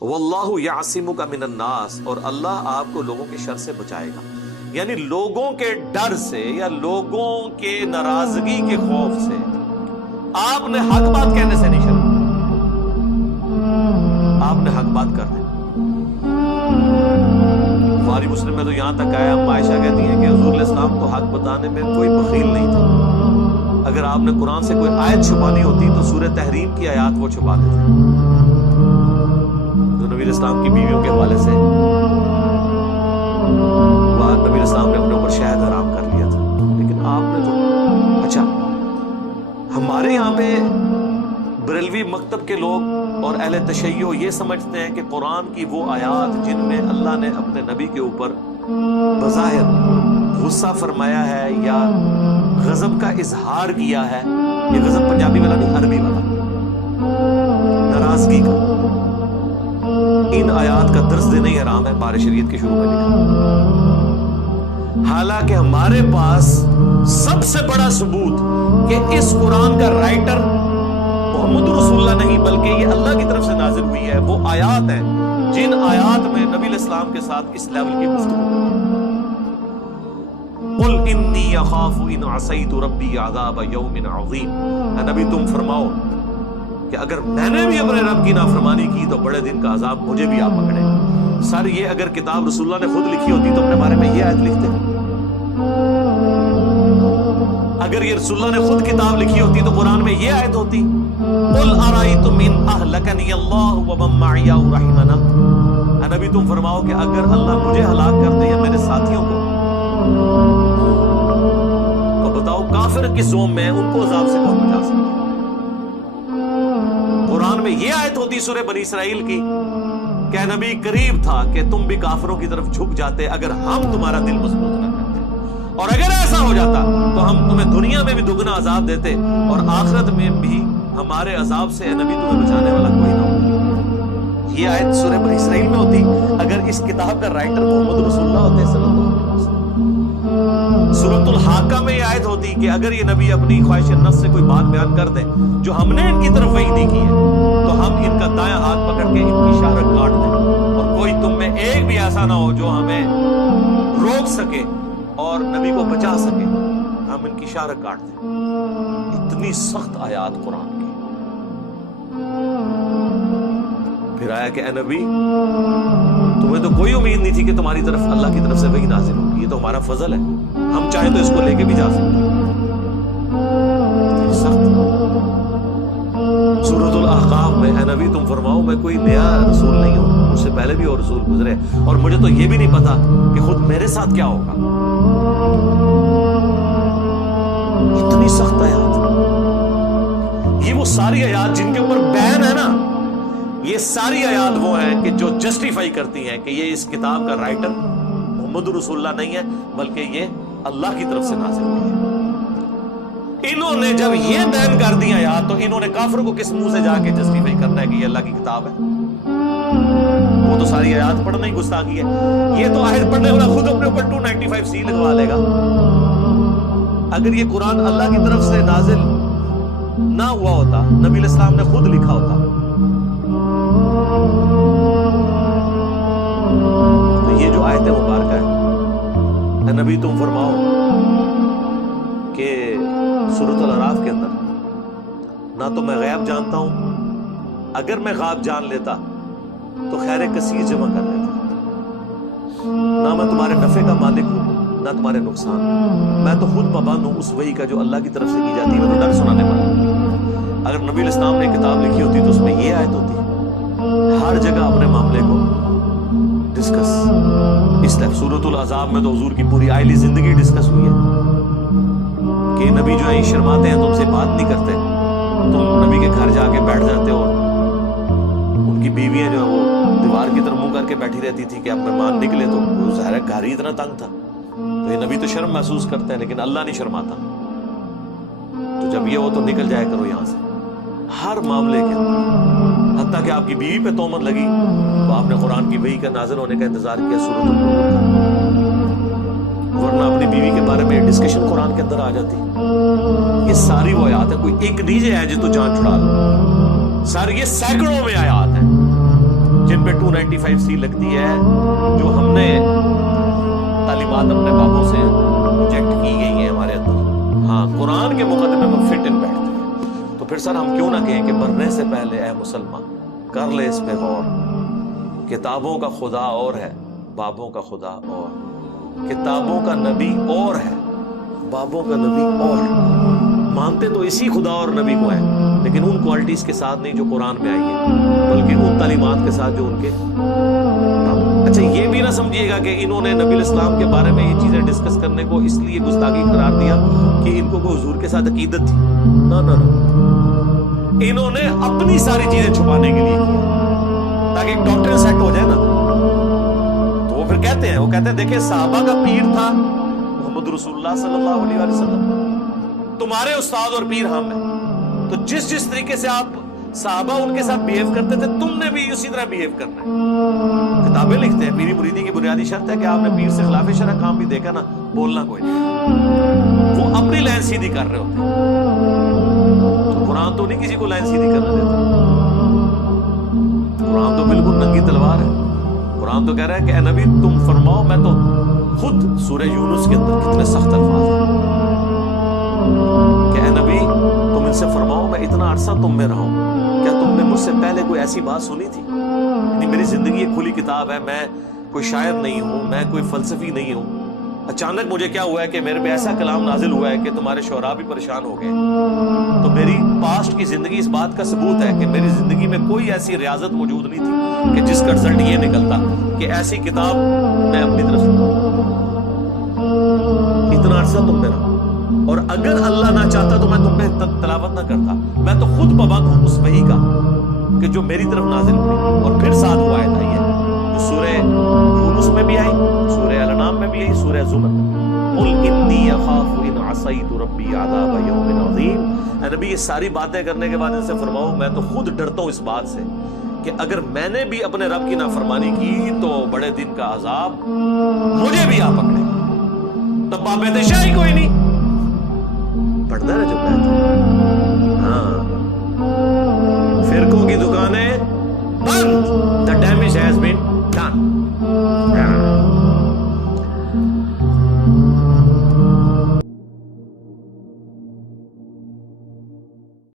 واللہ یعصمک من الناس، اور اللہ آپ کو لوگوں کے شر سے بچائے گا. یعنی لوگوں کے ڈر سے یا لوگوں کے ناراضگی کے خوف سے آپ نے حق بات کہنے سے نہیں شرم، آپ نے حق بات کر دی. بخاری مسلم میں تو یہاں تک آیا، ہم عائشہ کہتی ہیں کہ حضور علیہ السلام تو حق بتانے میں کوئی بخیل نہیں تھے. اگر آپ نے قرآن سے کوئی آیت چھپانی ہوتی تو سورہ تحریم کی آیات وہ چھپا دیتے، جو نبی علیہ السلام کی بیویوں کے حوالے سے نبی علیہ السلام نے اپنے اوپر شہد حرام کر لیا تھا. لیکن آپ نے تو اچھا، ہمارے یہاں پہ بریلوی مکتب کے لوگ اور اہل تشیع یہ سمجھتے ہیں کہ قرآن کی وہ آیات جن میں اللہ نے اپنے نبی کے اوپر بظاہر غصہ فرمایا ہے یا غضب کا اظہار کیا ہے، یہ غضب پنجابی والا نہیں، عربی والا، ناراضگی کا، ان آیات کا درس دینا ہی حرام ہے، بارے شریعت کے شروع میں لکھا. حالانکہ ہمارے پاس سب سے بڑا ثبوت کہ اس قرآن کا رائٹر محمد رسول اللہ نہیں بلکہ یہ اللہ کی طرف سے نازل ہوئی ہے، وہ آیات ہیں جن آیات میں نبی علیہ السلام کے ساتھ اس لیول کی گفتگو ہے. قل انی اخاف ان عصیت ربی عذاب یوم عظیم. اے نبی تم فرماؤ کہ اگر میں نے بھی اپنے رب کی نافرمانی کی تو بڑے دن کا عذاب مجھے بھی آ پکڑے. سر یہ اگر کتاب رسول اللہ نے خود لکھی ہوتی تو اپنے بارے میں یہ آیت لکھتے. اگر یہ رسول اللہ نے خود کتاب لکھی ہوتی تو قرآن میں یہ آیت ہوتی، قل ارائیتم ان اہلکنی اللہ ومن معی او رحمنا. اے نبی تم فرماؤ کہ اگر اللہ مجھے ہلاک کر دے یا میرے ساتھیوں کو تو بتاؤ کافر کس زوم میں ان کو عذاب سے کون بچا سکتا. قرآن میں یہ آیت ہوتی سورہ بنی اسرائیل کی کہ نبی قریب تھا کہ تم بھی کافروں کی طرف جھک جاتے اگر ہم تمہارا دل مضبوط نہ کرتے، اور اگر ایسا ہو جاتا تو ہم تمہیں دنیا میں بھی دگنا عذاب دیتے اور آخرت میں بھی ہمارے عذاب سے اے نبی تمہیں بچانے والا کوئی نہ ہوتا. یہ آیت سورہ بنی اسرائیل میں ہوتی اگر اس کتاب کا رائٹر محمد رسول اللہ ہوتے صلی اللہ علیہ وسلم. سورۃ الحاقہ میں یہ آیت ہوتی کہ اگر یہ نبی اپنی خواہش نفس سے کوئی بات بیان کر دیں جو ہم نے ان کی طرف وحی نہیں کی ہے تو ہم ان کا دایاں ہاتھ پکڑ کے ان کی شہرت کاٹ دیں، اور کوئی تم میں ایک بھی ایسا نہ ہو جو ہمیں روک سکے اور نبی کو بچا سکے، ہم ان کی شہرت کاٹ دیں. اتنی سخت آیات قرآن کی. پھر آیا کہ اے نبی تمہیں تو کوئی امید نہیں تھی کہ تمہاری طرف اللہ کی طرف سے وحی نازل ہوگی، یہ تو ہمارا فضل ہے، ہم چاہیں تو اس کو لے کے بھی جا سکتے ہیں. سخت. سورۃ الاحقاف میں اے نبی تم فرماؤ میں کوئی نیا رسول نہیں ہوں، مجھ سے پہلے بھی اور رسول گزرے اور مجھے تو یہ بھی نہیں پتا کہ خود میرے ساتھ کیا ہوگا. اتنی سخت آیات. یہ وہ ساری آیات جن کے اوپر بین ہے نا، یہ ساری آیات وہ ہیں کہ جو جسٹیفائی کرتی ہیں کہ یہ اس کتاب کا رائٹر محمد رسول اللہ نہیں ہے بلکہ یہ اللہ کی طرف سے نازل ہوئی ہے. انہوں نے جب یہ بین کر دی آیات تو انہوں نے کافر کو کس منہ سے جا کے جسٹیفائی کرنا ہے کہ یہ اللہ کی کتاب ہے. وہ تو ساری آیات پڑھنا ہی گستاخی ہے. یہ تو آیت پڑھنے والا خود اپنے اوپر 295 لگوا لے گا. اگر یہ قرآن اللہ کی طرف سے نازل نہ ہوا ہوتا، نبی علیہ السلام نے خود لکھا ہوتا، تو یہ جو آیت مبارکہ ہے، اے نبی تم فرماؤ کہ سورۃ الاعراف کے اندر نہ تو میں غیب جانتا ہوں، اگر میں غیب جان لیتا تو خیر کثیر جمع کر لیتا، نہ میں تمہارے نفع کا مالک ہوں نہ تمہارے نقصان. میں تو خود پابند ہوں اس وحی کا جو اللہ کی طرف سے کی جاتی ہے، میں تو ڈر سنانے والا ہوں. اگر نبی علیہ السلام نے کتاب لکھی ہوتی تو اس میں یہ آیت ہوتی، ہر جگہ اپنے معاملے کو ڈسکس. اس طرح سورۃ الاحزاب میں تو حضور کی پوری آئلی زندگی ڈسکس ہوئی ہے کہ نبی جو ہے شرماتے ہیں، تم سے بات نہیں کرتے، تم نبی کے گھر جا کے بیٹھ جاتے ہو، ان کی بیویاں جو ہے وہ دیوار کی طرف منہ کر کے بیٹھی رہتی تھی کہ اب مہمان نکلے تو ظاہر ہے گھر ہی اتنا تنگ تھا. تو یہ نبی تو شرم محسوس کرتے ہیں لیکن اللہ نہیں شرماتا. تو جب یہ ہو تو نکل جایا کرو یہاں سے. ہر معاملے کے اندر، حتیٰ کہ آپ کی بیوی پہ تہمت لگی تو آپ نے قرآن کی وحی کا نازل ہونے کا انتظار کیا سورۃ النور کا، ورنہ اپنی بیوی کے بارے میں ڈسکشن قرآن کے اندر آ جاتی. یہ ساری وہ آیات ہیں، کوئی ایک نیجے ہے جو تو جان چھڑا لو. ساری یہ سینکڑوں میں آیات ہیں جن پہ 295C لگتی ہے جو ہم نے تعلیمات اپنے بابوں سے پروجیکٹ کی گئی ہیں ہمارے اندر، ہاں قرآن کے مقدمے میں فٹ ان بیٹھتے ہیں۔ تو پھر سر ہم کیوں نہ کہیں کہ مرنے سے پہلے اے مسلمان کر لے اس پہ غور، کتابوں کا خدا اور ہے، بابوں کا خدا اور، کتابوں کا نبی اور ہے، بابوں کا نبی اور ہے۔ مانتے تو اسی خدا اور نبی کو ہیں، لیکن ان کوالٹیز کے ساتھ نہیں جو قرآن میں آئی ہے، بلکہ ان تعلیمات کے ساتھ جو ان کے۔ اچھا یہ بھی نہ سمجھیے گا کہ انہوں نے نبی الاسلام کے بارے میں یہ چیزیں ڈسکس کرنے کو اس لیے گستاخی قرار دیا کہ ان کو کوئی حضور کے ساتھ عقیدت تھی، نہ نہ نہ، انہوں نے اپنی ساری چیزیں چھپانے کے لیے کیا تاکہ ایک ڈاکٹر سیٹ ہو جائے نا۔ تو وہ پھر کہتے ہیں، وہ کہتے ہیں دیکھیں صحابہ کا پیر تھا محمد رسول اللہ صلی اللہ علیہ وسلم، تمہارے استاد اور پیر ہم ہیں، تو جس طریقے سے آپ صحابہ ان کے ساتھ بیہیو کرتے تھے تم نے بھی اسی طرح بیہیو کرنا ہے۔ کتابیں لکھتے ہیں پیری مریدی کی بنیادی شرط ہے کہ آپ نے پیر سے خلاف شرع کام بھی دیکھا نا، بولنا کوئی نہیں، وہ اپنی لائن سیدھی کر رہے ہوتے ہیں۔ تو قرآن تو نہیں کسی کو لائن سیدھی کرنے دیتا، قرآن تو بالکل ننگی تلوار ہے۔ قرآن تو کہہ رہا ہے کہ اے نبی تم فرماؤ، میں تو خود سورہ یونس کے اندر کتنے سخت الفاظ ہیں کہ اے نبی تم ان سے فرماؤ میں اتنا عرصہ تم میں رہا ہوں، کیا تم نے مجھ سے پہلے کوئی ایسی بات سنی تھی؟ یعنی میری زندگی ایک کھلی کتاب ہے، میں کوئی شاعر نہیں ہوں، میں کوئی فلسفی نہیں ہوں، اچانک مجھے کیا ہوا ہے کہ میرے پہ ایسا کلام نازل ہوا ہے کہ تمہارے شعراء بھی پریشان ہو گئے۔ تو میری پاسٹ کی زندگی اس بات کا ثبوت ہے کہ میری زندگی میں کوئی ایسی ریاضت موجود نہیں تھی کہ جس کا رزلٹ یہ نکلتا کہ ایسی کتاب میں اپنی طرف سے اتنا عرصہ تم میں رہا، اور اگر اللہ نہ چاہتا تو میں تم پہ تلاوت نہ کرتا، میں تو خود پابند ہوں اس وحی کا کہ جو میری طرف نازل ہوئی۔ اور پھر ساتھ وہ آیت آئی ہے جو سورہ یونس میں بھی آئی، سورہ الانعام میں بھی آئی، سورہ زمر میں۔ قل انی اخاف ان عصیت ربی عذاب یوم عظیم، اے نبی یہ ساری باتیں کرنے کے بعد ان سے فرماؤ میں تو خود ڈرتا ہوں اس بات سے کہ اگر میں نے بھی اپنے رب کی نافرمانی کی تو بڑے دن کا عذاب مجھے بھی آ پکڑے گا، تب باب شاہی کوئی نہیں۔